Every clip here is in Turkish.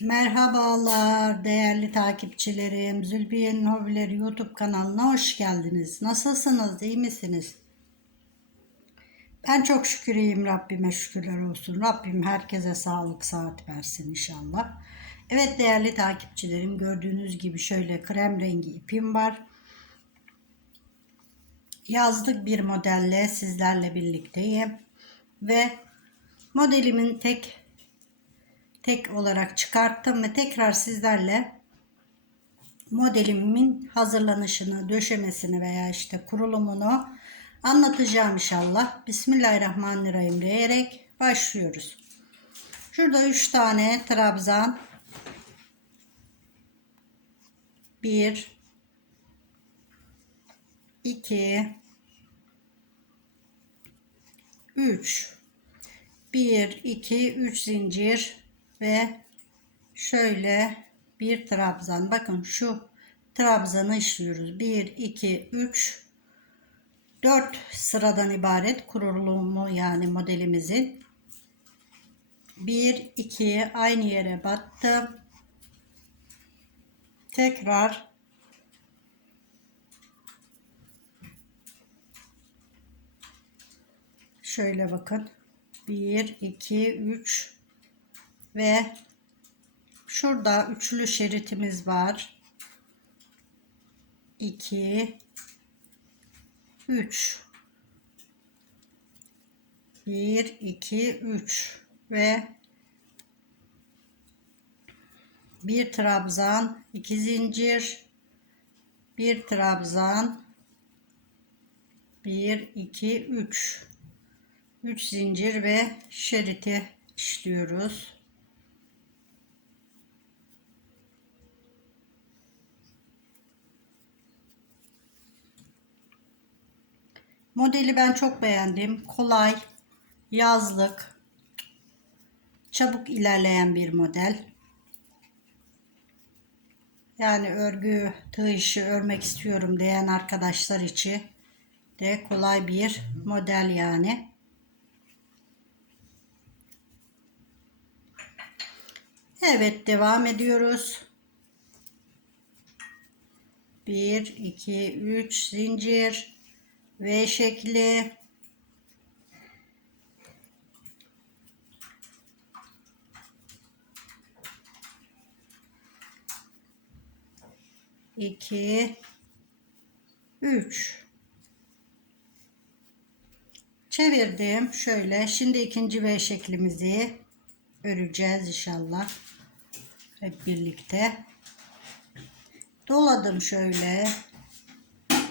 Merhabalar değerli takipçilerim. Zülfiye'nin Hobileri YouTube kanalına hoş geldiniz. Nasılsınız? iyi misiniz? Ben çok şükür iyiyim. Rabbime şükürler olsun. Rabbim herkese sağlık saat versin inşallah. Evet değerli takipçilerim gördüğünüz gibi şöyle krem rengi ipim var. Yazlık bir modelle sizlerle birlikteyim. Ve modelimin tek tek olarak çıkarttım ve tekrar sizlerle modelimin hazırlanışını, döşemesini veya işte kurulumunu anlatacağım inşallah. Bismillahirrahmanirrahim diyerek başlıyoruz. Şurada 3 tane trabzan 1 2 3 1 2 3 zincir ve şöyle bir trabzan. Bakın şu trabzanı işliyoruz. 1 2 3 4 sıradan ibaret kurulumu yani modelimizin. 1 2 aynı yere battım. Tekrar şöyle bakın. 1 2 3 ve şurada üçlü şeritimiz var. 2 3 1 2 3 ve bir trabzan, iki zincir, bir trabzan, bir iki üç, üç zincir ve şeriti işliyoruz. Modeli ben çok beğendim. Kolay, yazlık, çabuk ilerleyen bir model. Yani örgü, tığ işi örmek istiyorum diyen arkadaşlar için de kolay bir model yani. Evet devam ediyoruz. 1 2 3 zincir V şekli. İki. Üç. Çevirdim. Şöyle. Şimdi ikinci V şeklimizi öreceğiz inşallah. Hep birlikte. Doladım şöyle.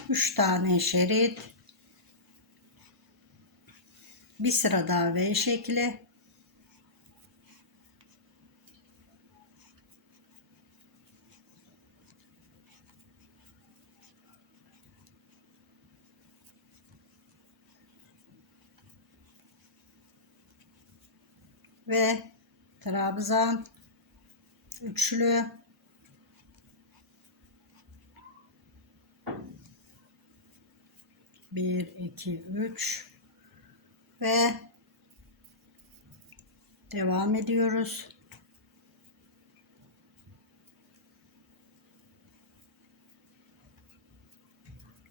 3 tane şerit bir sıra daha V şekli. Ve trabzan üçlü. Bir iki üç ve devam ediyoruz.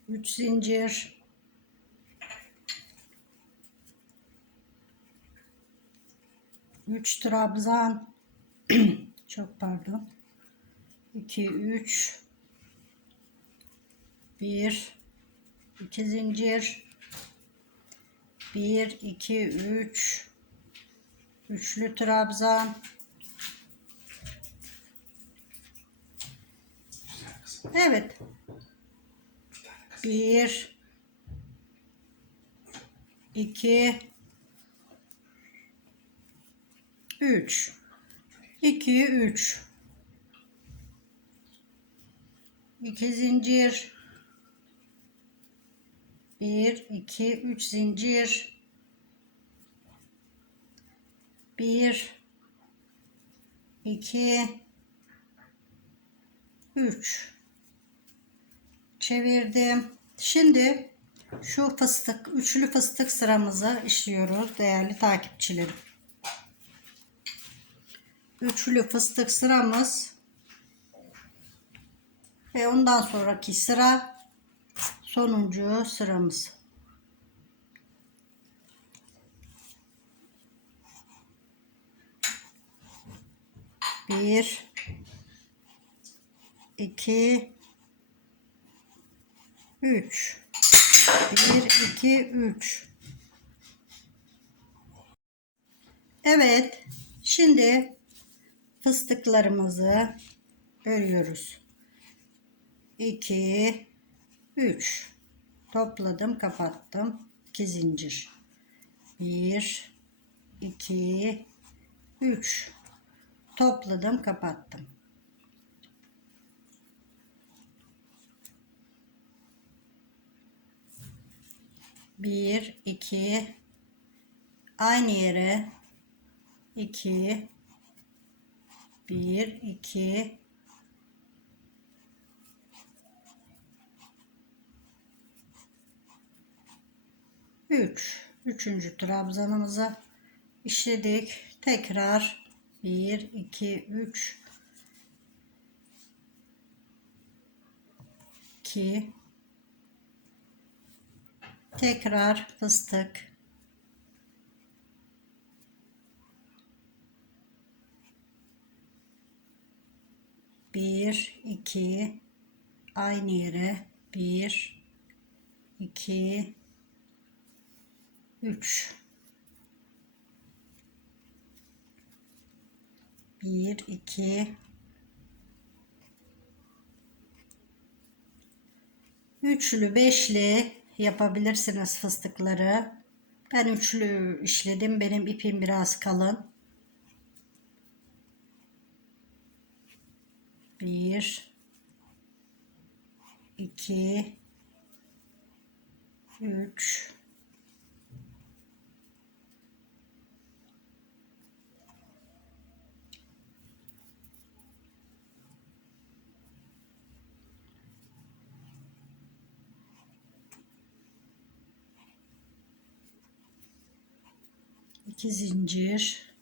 Üç zincir. Üç trabzan. Çok pardon. 2 3 1 2 zincir 1 2 3 üçlü trabzan. Evet. 1 2 3 2 3 2 zincir 1 2 3 zincir 1 2 3 çevirdim. Şimdi şu fıstık üçlü fıstık sıramızı işliyoruz değerli takipçilerim. üçlü fıstık sıramız ve ondan sonraki sıra sonuncu sıramız. Bir, iki, üç. Bir, iki, üç. Evet. Şimdi fıstıklarımızı örüyoruz. 2 3 topladım, kapattım. 2 zincir. 1 2 3 topladım, kapattım. Bir, iki, aynı yere 2 1 2 3 üçüncü trabzanımıza işledik. Tekrar 1 2 3 2 tekrar fıstık. Bir iki. Aynı yere. Bir iki üç. Bir iki. Üçlü beşli yapabilirsiniz fıstıkları. Ben üçlü işledim. Benim ipim biraz kalın. Bir iki üç iki zincir.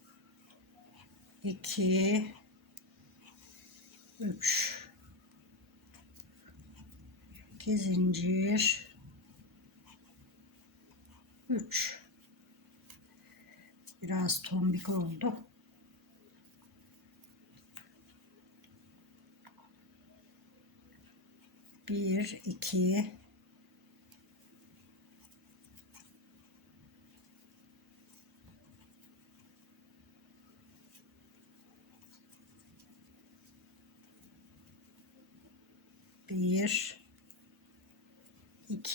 İki. 3 2 zincir. 3 biraz tombik oldu. Bir iki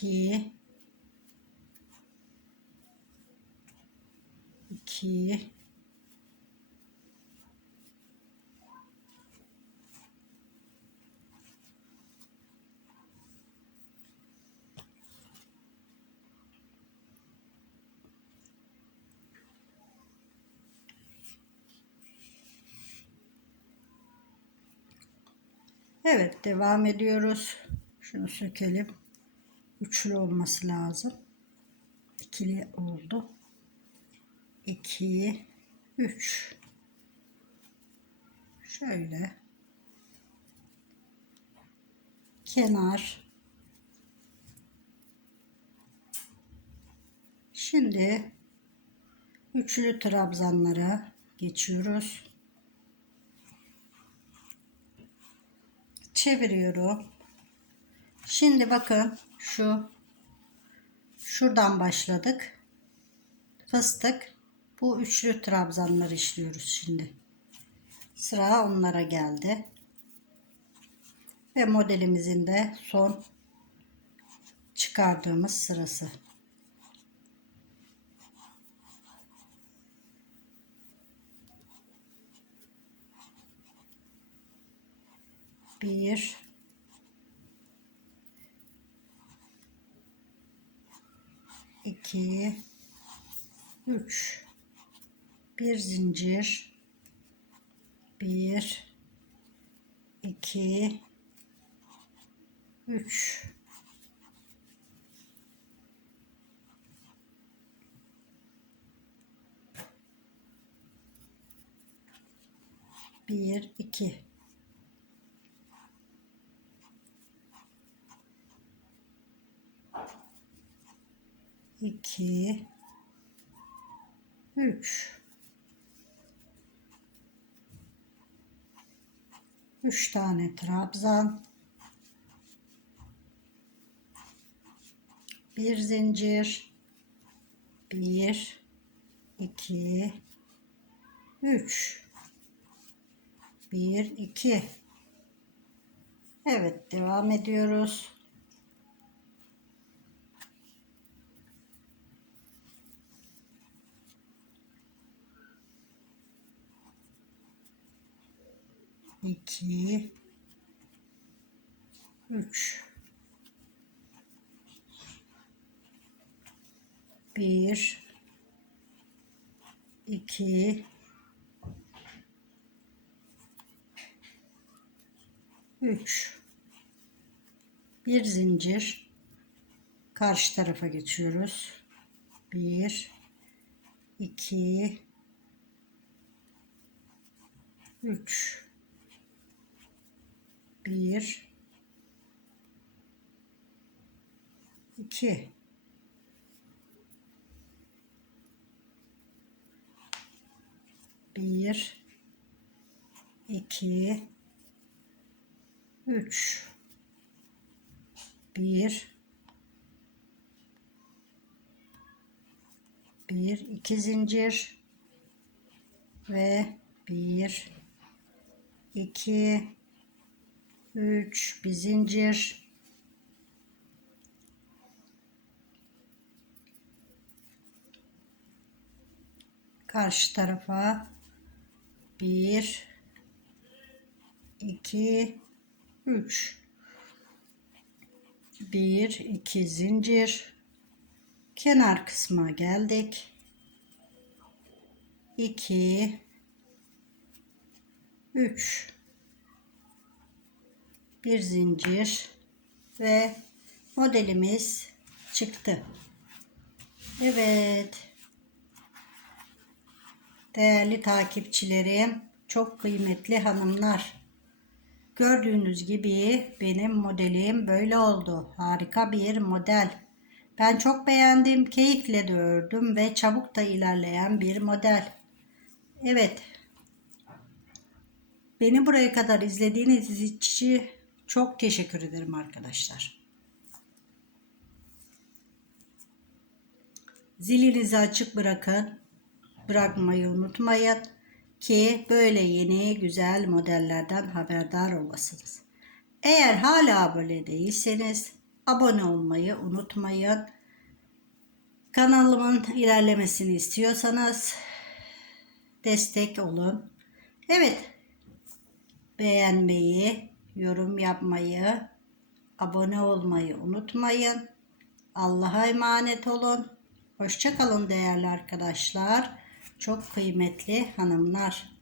2 2 Evet devam ediyoruz. Şunu sökelim. Üçlü olması lazım. İkili oldu. 2 3 Şöyle kenar Şimdi üçlü trabzanlara geçiyoruz. çeviriyorum. Şimdi bakın şu şuradan başladık. Fıstık bu üçlü trabzanları işliyoruz şimdi. Sıra onlara geldi. Ve modelimizin de son çıkardığımız sırası. bir iki üç. Bir zincir. Bir iki üç. Bir, iki. İki. Üç. Üç tane trabzan. Bir zincir. Bir. iki, Üç. Bir, iki. Evet devam ediyoruz. İki, üç, bir, iki, üç, bir zincir. Karşı tarafa geçiyoruz. Bir, iki, üç bir. İki. Bir. İki. Üç. Bir. Bir. İki zincir. Ve bir. İki 3 bir zincir. Karşı tarafa 1 2 3 1 2 zincir. Kenar kısma geldik. 2 3 bir zincir ve modelimiz çıktı. Evet. Değerli takipçilerim, çok kıymetli hanımlar. Gördüğünüz gibi benim modelim böyle oldu. Harika bir model. Ben çok beğendim, keyifle de ördüm ve çabuk da ilerleyen bir model. Evet. Beni buraya kadar izlediğiniz için çok teşekkür ederim arkadaşlar. Zilinizi açık bırakın. Bırakmayı unutmayın ki böyle yeni güzel modellerden haberdar olasınız. Eğer hala abone değilseniz abone olmayı unutmayın. Kanalımın ilerlemesini istiyorsanız destek olun. Evet, beğenmeyi, yorum yapmayı, abone olmayı unutmayın. Allah'a emanet olun. Hoşçakalın değerli arkadaşlar. Çok kıymetli hanımlar.